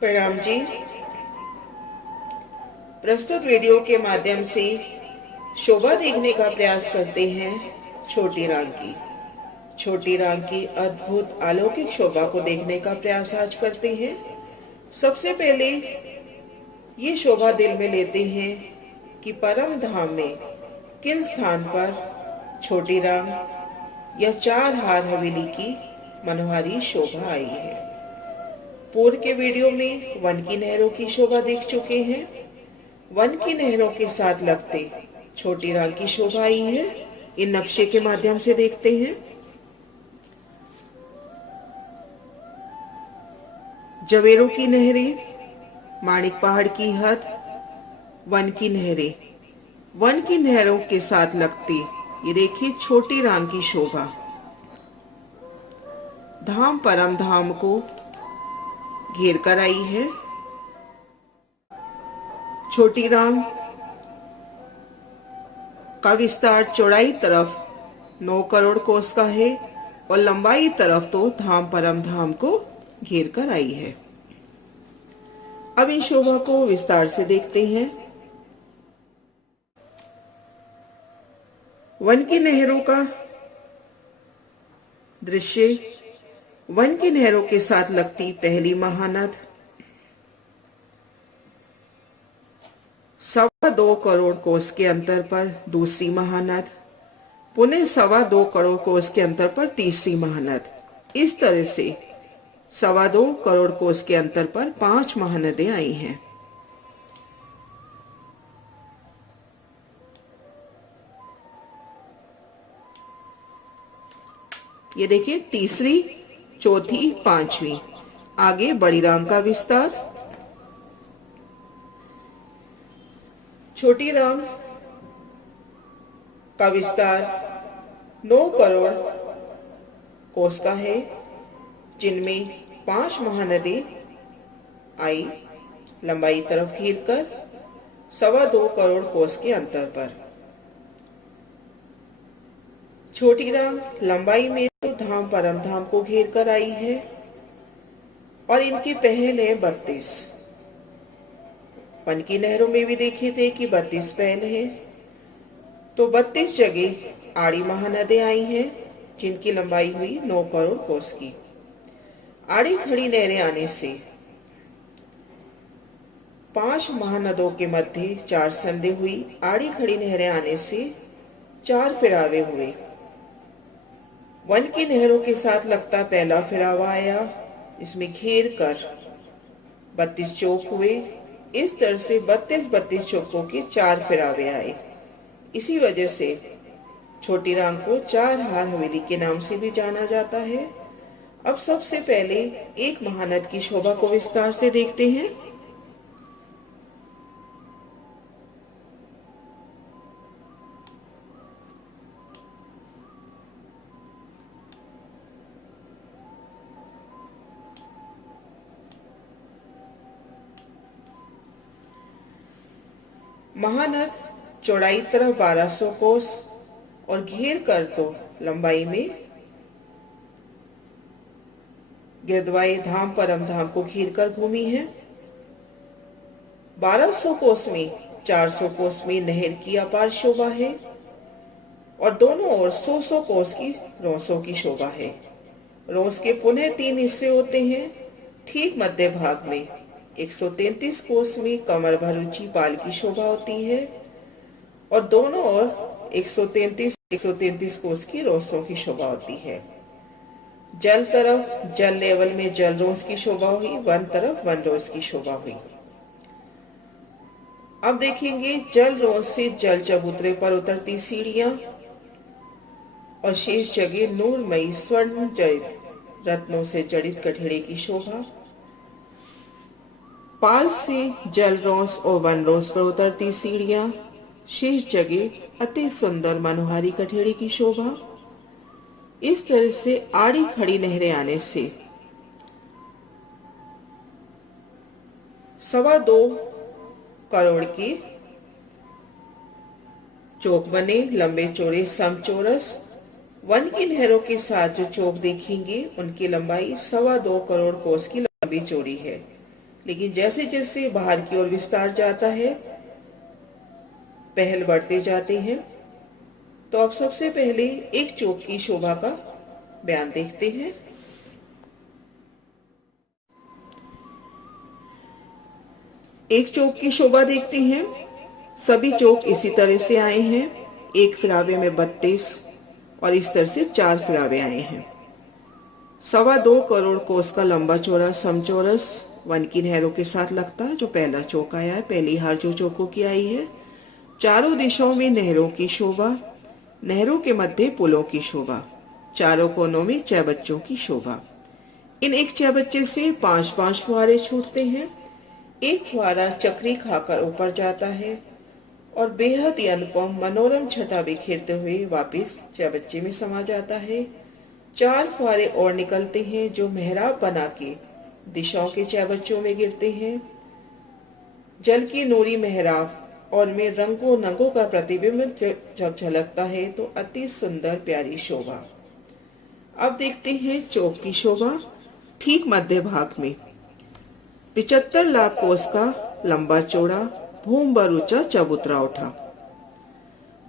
प्रणाम जी। प्रस्तुत वीडियो के माध्यम से शोभा देखने का प्रयास करते हैं छोटी राग की अद्भुत अलौकिक शोभा को देखने का प्रयास आज करते हैं। सबसे पहले ये शोभा दिल में लेते हैं कि परम धाम में किन स्थान पर छोटी राग या चार हार हवेली की मनोहारी शोभा आई है। पूर्व के वीडियो में वन की नहरों की शोभा देख चुके हैं। वन की नहरों के साथ लगते छोटी राग की शोभा आई है। इन नक्शे के माध्यम से देखते हैं। जवेरों की नहरें, माणिक पहाड़ की हद, वन की नहरें, वन की नहरों के साथ लगती ये देखिए छोटी राग की शोभा। धाम परम धाम को घेर कर आई है। छोटी राग का विस्तार चौड़ाई तरफ 9 करोड़ कोस का है और लंबाई तरफ तो धाम परम धाम को घेर कर आई है। अब इन शोभा को विस्तार से देखते हैं। वन की नहरों का दृश्य, वन की नहरों के साथ लगती पहली महानद, 2.25 करोड़ कोस के अंतर पर दूसरी महानद, पुणे 2.25 करोड़ कोस के अंतर पर तीसरी महानद। इस तरह से 2.25 करोड़ कोस के अंतर पर 5 महानदें आई हैं। ये देखिए तीसरी, चौथी, पांचवी। आगे बड़ी राग का विस्तार। छोटी राग का विस्तार 9 करोड़ कोस का है, जिनमें 5 महानदें आई लंबाई तरफ घेर कर 2.25 करोड़ कोस के अंतर पर। छोटी राग लंबाई में तो धाम परम धाम को घेर कर आई है और इनकी पहल है 32। वन की नहरों में भी देखे थे कि 32 पहल है, तो 32 जगह आड़ी महानदें आई हैं जिनकी लंबाई हुई 9 करोड़ कोस की। आड़ी खड़ी नहरें आने से 5 महानदों के मध्य 4 संधि हुई। आड़ी खड़ी नहरें आने से 4 फिरावे हुए। वन की नहरों के साथ लगता पहला फिरावा आया, इसमें घेर कर 32 चौक हुए। इस तरह से 32 चौकों के 4 फिरावे आए। इसी वजह से छोटी राग को चार हार हवेली के नाम से भी जाना जाता है। अब सबसे पहले एक महानद की शोभा को विस्तार से देखते हैं। महानद चौड़ाई तरफ 1200 कोस और घेर कर तो लंबाई में गिरदवाई धाम परम धाम को घेर कर घूमी है। 1200 कोस में 400 कोस में नहर की अपार शोभा है और दोनों ओर 100 कोस की रोसों की शोभा है। रोस के पुनः 3 हिस्से होते हैं। ठीक मध्य भाग में 133 कोस में कमर भर ऊंची पाल की शोभा होती है और दोनों ओर 133 कोस की रोसों की शोभा होती है। जल तरफ जल लेवल में जल रोस की शोभा हुई, वन तरफ वन रोस की शोभा हुई। अब देखेंगे जल रोस से जल चबूतरे पर उतरती सीढ़ियां और शेष जगह नूरमयी स्वर्ण जड़ित रत्नों से जड़ित कठेड़े की शोभा। पाल से जल रोस और वन रोस पर उतरती सीढ़ियां, शेष जगह अति सुंदर मनोहारी कठेड़े की शोभा। इस तरह से आड़ी खड़ी नहरें आने से 2.25 करोड़ के चौक बने, लंबे चौड़े समचौरस। वन की नहरों के साथ जो चौक देखेंगे उनकी लंबाई 2.25 करोड़ कोस की लंबी चौड़ी है। लेकिन जैसे जैसे बाहर की ओर विस्तार जाता है, पहल बढ़ते जाते हैं। तो अब सबसे पहले एक चौक की शोभा का बयान देखते हैं। एक चौक की शोभा देखते हैं। सभी चौक इसी तरह से आए हैं। एक फिरावे में 32 और इस तरह से 4 फिरावे आए हैं। 2.25 करोड़ कोस का लंबा चौड़ा समचौरस वन की नहरों के साथ लगता है जो पहला चौक आया है। पहली हार जो चौकों की आई है। चारों दिशाओं में नहरों की शोभा, नहरों के मध्य पुलों की शोभा, चारों कोनों में चौबच्चों की शोभा। इन एक चौबच्चे से 5-5 फुहारे छूटते हैं। एक फुहारा चक्री खाकर ऊपर जाता है और बेहद ही अनुपम मनोरम छटा बिखेरते हुए वापस चौबच्चे में समा जाता है। 4 फुहारे और निकलते हैं जो मेहराब बना के दिशाओं के चौबच्चों में गिरते हैं। जल की नूरी मेहराब और में रंगों नंगों का प्रतिबिंब जब झलकता है तो अति सुंदर प्यारी शोभा। अब देखते हैं चौक की शोभा। ठीक मध्य भाग में 75 लाख कोस का लंबा चौड़ा भूम भर ऊंचा चबूतरा उठा।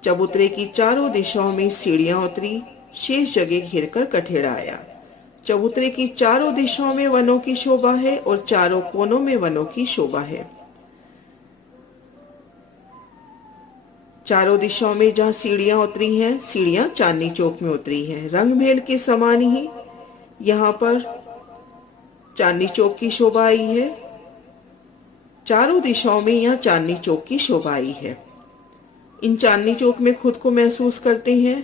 चबूतरे की चारों दिशाओं में सीढ़ियां उतरी, शेष जगह घेरकर कठेड़ा आया। चबूतरे की चारों दिशाओं में वनों की शोभा है और चारों कोनों में वनों की शोभा है। चारों दिशाओं में जहाँ सीढ़ियां उतरी हैं, सीढ़ियां चांदनी चौक में उतरी हैं। रंग महल के समान ही यहाँ पर चांदनी चौक की शोभा आई है। चारों दिशाओं में यहाँ चांदनी चौक की शोभा आई है। इन चांदनी चौक में खुद को महसूस करते हैं।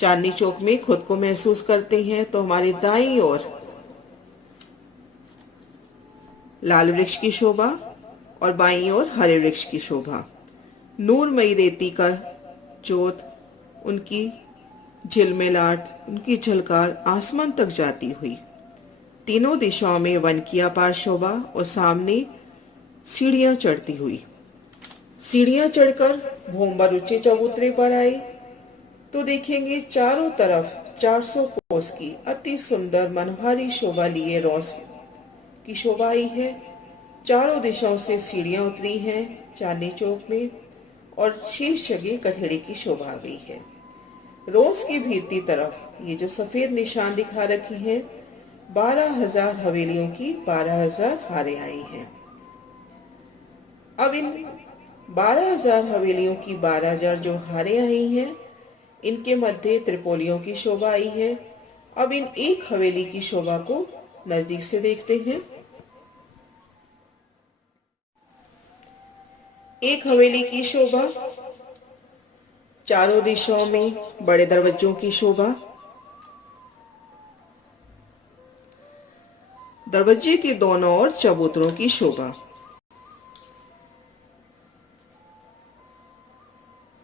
चांदनी चौक में खुद को महसूस करते हैं तो हमारे दाईं ओर लाल वृक्ष की शोभा और बाईं ओर हरे वृक्ष की शोभा। नूरमयी रेती का जोत, उनकी झिलमिलाट, उनकी झलकार आसमान तक जाती हुई। तीनों दिशाओं में वन की अपार शोभा और सामने सीढ़ियां चढ़ती हुई। सीढ़ियां चढ़कर भूमभर ऊंचे चबूतरे पर आए तो देखेंगे चारों तरफ 400 कोस की अति सुंदर मनोहारी शोभा लिए रोज की शोभा आई है। चारों दिशाओं से सीढ़ियां उतरी हैं चांदनी चौक में और शेष जगह कठेड़े की शोभा आ गई है। रोज की भीतरी तरफ ये जो सफेद निशान दिखा रखी है, 12,000 हवेलियों की 12,000 हारें आई हैं। अब इन 12,000 हवेलियों की 12,000 जो हारें आई हैं, इनके मध्य त्रिपोलियों की शोभा आई है। अब इन एक हवेली की शोभा को नजदीक से देखते हैं। एक हवेली की शोभा, चारों दिशाओं में बड़े दरवाजों की शोभा, दरवाजे के दोनों ओर चबूतरों की शोभा।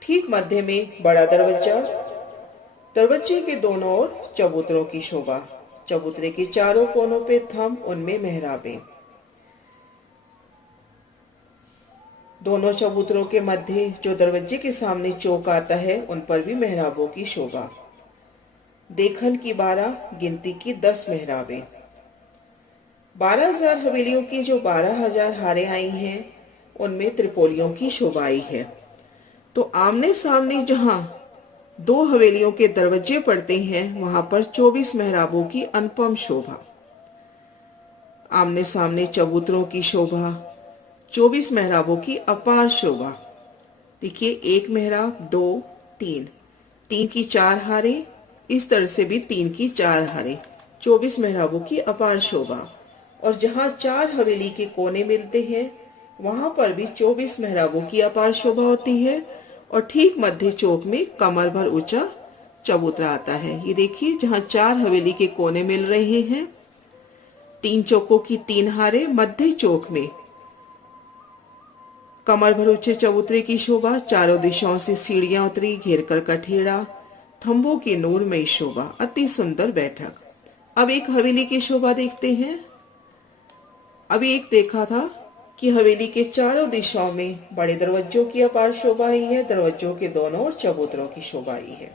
ठीक मध्य में बड़ा दरवाजा, दरवाजे के दोनों ओर चबूतरों की शोभा। चबूतरे के चारों कोनों पे थंब, उनमें मेहराबें। दोनों चबूतरों के मध्य जो दरवाजे के सामने चौक आता है, उन पर भी मेहराबों की शोभा। देखन की 12, गिनती की 10 मेहराबें। 12,000 हवेलियों की जो 12,000 हारें आई हैं, उनमें त्रिपोलियों की शोभा आई है। तो आमने सामने जहां 2 हवेलियों के दरवाजे पड़ते हैं, वहां पर 24 मेहराबों की अनुपम शोभा। आमने सामने चबूतरों की शोभा, 24 मेहराबों की अपार शोभा। देखिए, 1 मेहराब, 2, 3, 3 की 4 हारें, इस तरह से भी 3 की 4 हारें, 24 मेहराबों की अपार शोभा। और जहां 4 हवेली के कोने मिलते हैं, वहां पर भी 24 मेहराबों की अपार शोभा होती है। और ठीक मध्य चौक में कमर भर ऊंचा चबूतरा आता है। ये देखिए, जहां 4 हवेली के कोने मिल रहे हैं, 3 चौकों की 3 हारें, मध्य चौक में कमर भर ऊंचे चबूतरे की शोभा। चारों दिशाओं से सीढ़ियां उतरी, घेरकर कठेड़ा, थंबों की नूरमयी शोभा, अति सुंदर बैठक। अब एक हवेली की शोभा देखते हैं। अभी एक देखा था कि हवेली के चारों दिशाओं में बड़े दरवाजों की अपार शोभा आई है, दरवाजों के दोनों ओर चबूतरों की शोभा आई है।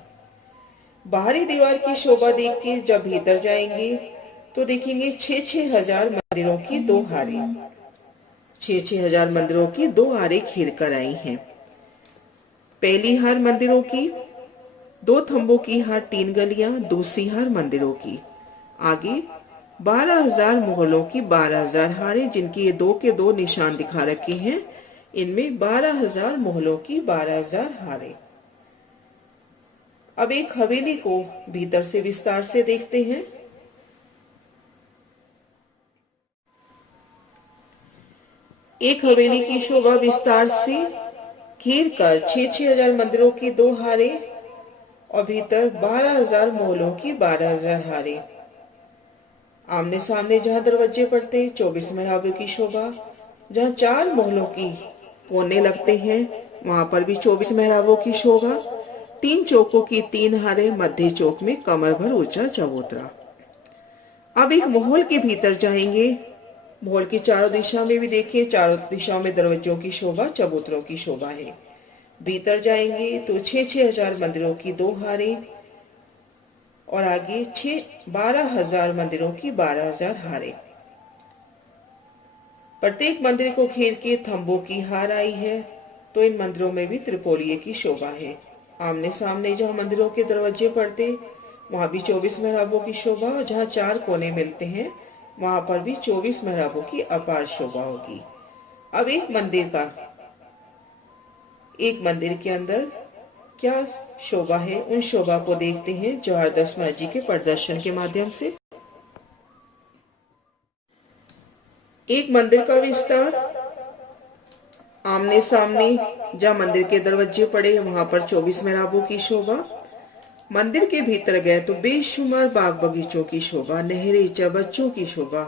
बाहरी दीवार की शोभा देख के जब भीतर जाएंगे तो देखेंगे 6,000 मंदिरों की दो हारें। 6,000 मंदिरों की दो हारें खीर कर आई हैं। पहली हार मंदिरों की, दो थंबों की हार, तीन गलियां, दूसरी हार मंदिरों की। आगे 12,000 मोहलों की 12,000 हारें, जिनकी ये दो के दो निशान दिखा रखे हैं। इनमें 12,000 मोहलों की 12,000 हारें। अब एक हवेली को भीतर से विस्तार से देखते हैं। एक हवेली की शोभा विस्तार से घेर कर 6,000 मंदिरों की दो हारें और भीतर 12,000 मोहलों की 12,000 हारें। आमने सामने जहां दरवाजे पड़ते हैं 24 मेहराबों की शोभा। जहां 4 मोहलों की कोने लगते हैं वहां पर भी 24 मेहराबों की शोभा। 3 चौकों की 3 हारें, मध्य चौक में कमर भर ऊंचा चबूतरा। अब एक मोहल के भीतर जाएंगे। मोहल की चारों दिशा में भी देखिए, चारों दिशाओं में दरवाजों की शोभा, चबूतरों की शोभा है। भीतर जाएंगे तो 6,000 मंदिरों की दो हारें और आगे 12,000 मंदिरों की 12,000 हारें। प्रत्येक मंदिर को घेर के थंबों की हार आई है। तो इन मंदिरों में भी त्रिपोलिये की शोभा है। आमने सामने जहां मंदिरों के दरवाजे पड़ते वहां भी 24 मेहराबों की शोभा और जहां 4 कोने मिलते हैं वहां पर भी 24 मेहराबों की अपार शोभा होगी। अब एक मंदिर के अंदर क्या शोभा है, उन शोभा को देखते हैं जवाहर दास महाराज जी के प्रदर्शन के माध्यम से। एक मंदिर का विस्तार, आमने सामने जहां मंदिर के दरवाजे पड़े वहां पर 24 मेहराबों की शोभा। मंदिर के भीतर गए तो बेशुमार बाग बगीचों की शोभा, नहरें, चबच्चों की शोभा।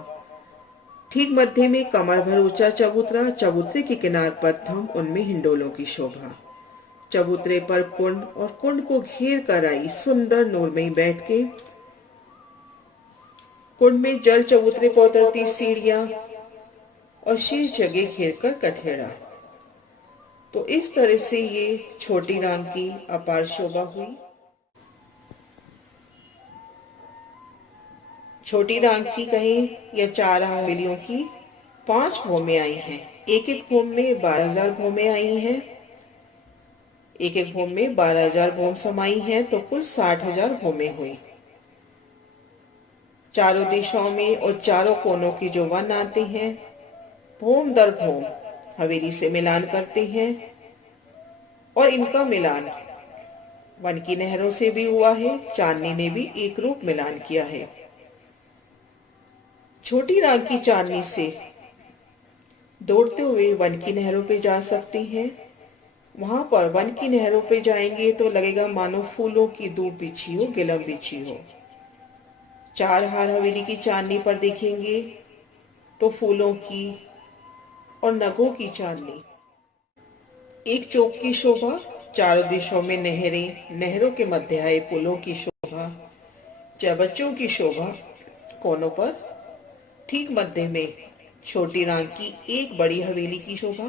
ठीक मध्य में कमर भर ऊंचा चबूतरा, चबूतरे के किनार पर थंब, उनमें हिंडोलों की शोभा। चबूतरे पर कुंड और कुंड को घेर कर आई सुंदर नूरमयी बैठ के। कुंड में जल, चबूतरे पर उतरती सीढ़ियां और शीर्ष जगह घेर कर कठेड़ा। तो इस तरह से ये छोटी राम की अपार शोभा हुई। छोटी राम की कहें या 4 हवेलियों की 5 भूमें आई हैं। एक एक भूम में 12,000 भूमें आई हैं। एक एक भूम में 12,000 भूम समाई हैं तो कुल 60,000 भूमें हुई। चारों दिशाओं में और चारों कोनों की जो वन आते हैं भूम दर भूम हवेली से मिलान करते हैं और इनका मिलान वन की नहरों से भी हुआ है। चांदनी ने भी एक रूप मिलान किया है। छोटी राम की चांदनी से दौड़ते हुए वन की नहरों पे जा सकते हैं। वहां पर वन की नहरों पे जाएंगे तो लगेगा मानो फूलों की धूप बिछी हो, गिलम बिछी हो। 4 हार हवेली की चांदनी पर देखेंगे तो फूलों की और नगों की चांदनी। एक चौक की शोभा, चारों दिशाओं में नहरें, नहरों के मध्य आए पुलों की शोभा, चबच्चों की शोभा। कोनों पर ठीक मध्य में छोटी राम की एक बड़ी हवेली की शोभा,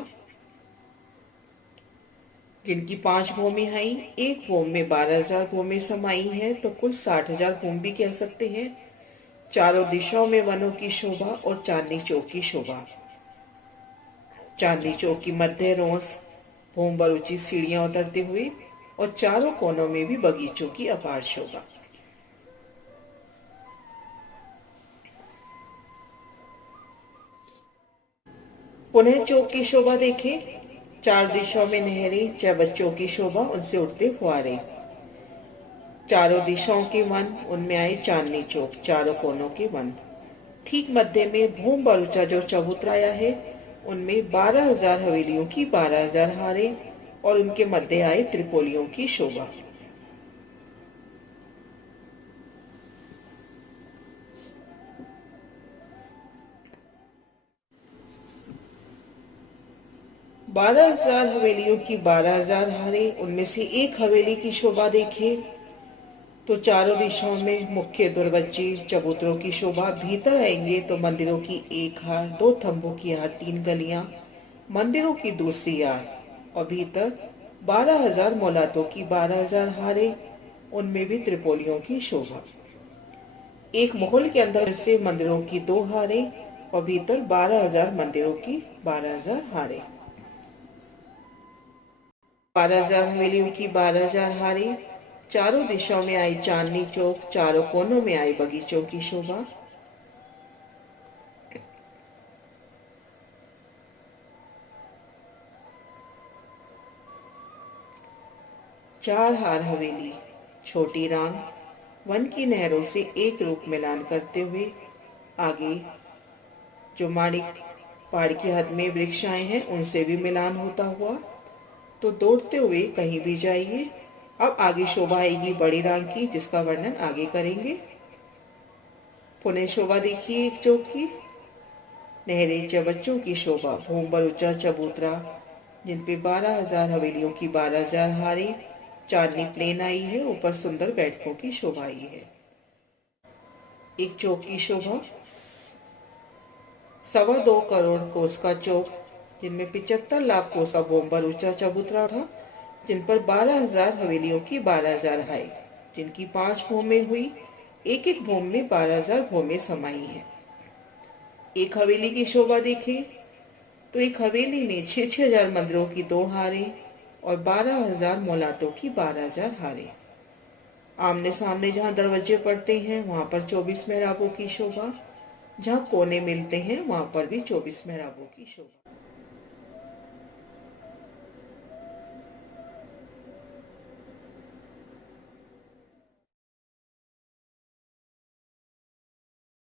जिनकी 5 भूमें आई। एक भूम में 12,000 भूमें समाई हैं तो कुल 60,000 भूम भी कह सकते हैं। चारों दिशाओं में वनों की शोभा और चांदनी चौक की शोभा। चांदनी चौक की मध्य रोस भूम पर ऊंची सीढ़ियां उतरते हुए और चारों कोनों में भी बगीचों की अपार शोभा। पुनः चौक की शोभा देखें। 4 दिशाओं में नहरें, चबच्चों की शोभा, उनसे उठते फुहारे। चारों दिशाओं के वन, उनमें आए चांदनी चौक, चारों कोनों के वन। ठीक मध्य में भूम बलूचा जो चबूतराया है उनमें 12,000 हवेलियों की 12,000 हारें और उनके मध्य आए त्रिपोलियों की शोभा। बारह हजार हवेलियों की 12,000 हारें, उनमें से एक हवेली की शोभा देखिए तो चारों दिशाओं में मुख्य दरवाजे, चबूतरों की शोभा। भीतर आएंगे तो मंदिरों की एक हार, 2 थंबों की हार, 3 गलियां, मंदिरों की दूसरी हार और भीतर 12,000 मौलातों की 12,000 हारें उनमें भी त्रिपोलियों की शोभा। एक महल के अंदर से मंदिरों की 2 हारें और भीतर 12,000 मंदिरों की 12,000 हारें। 12,000 हवेलियों की 12,000 हारें। चारों दिशाओं में आई चांदनी चौक, चारों कोनों में आई बगीचों की शोभा। चार हार हवेली, छोटी रांग, वन की नहरों से एक रूप मिलान करते हुए आगे जो माणिक पहाड़ की हद में वृक्ष आए हैं उनसे भी मिलान होता हुआ, तो दौड़ते हुए कहीं भी जाइए। अब आगे शोभा आएगी बड़ी रांग की, जिसका वर्णन आगे करेंगे। पुनः शोभा देखिए एक चौक की, नहरे चबच्चों की शोभा, भूमबर ऊंचा चबूतरा जिन पे 12,000 हवेलियों की 12,000 हारें, चांदनी प्लेन आई है, ऊपर सुंदर बैठकों की शोभा आई है। एक चौक की शोभा, 2.25 करोड़ कोस का चौक, जिनमें 75 लाख कोसा भूमबर ऊंचा चबूतरा था, जिन पर 12,000 हवेलियों की 12,000 हाय, जिनकी 5 भूमें हुई, एक एक भूम में 12,000 भूमें समाई हैं। एक हवेली की शोभा देखें तो एक हवेली में 6,000 मंदिरों की 2 हारें और 12,000 मौलातों की 12,000 हारें। आमने सामने जहाँ दरवाजे पड़ते हैं वहां पर 24 मेहराबों की शोभा, जहाँ कोने मिलते हैं वहां पर भी 24 मेहराबों की शोभा।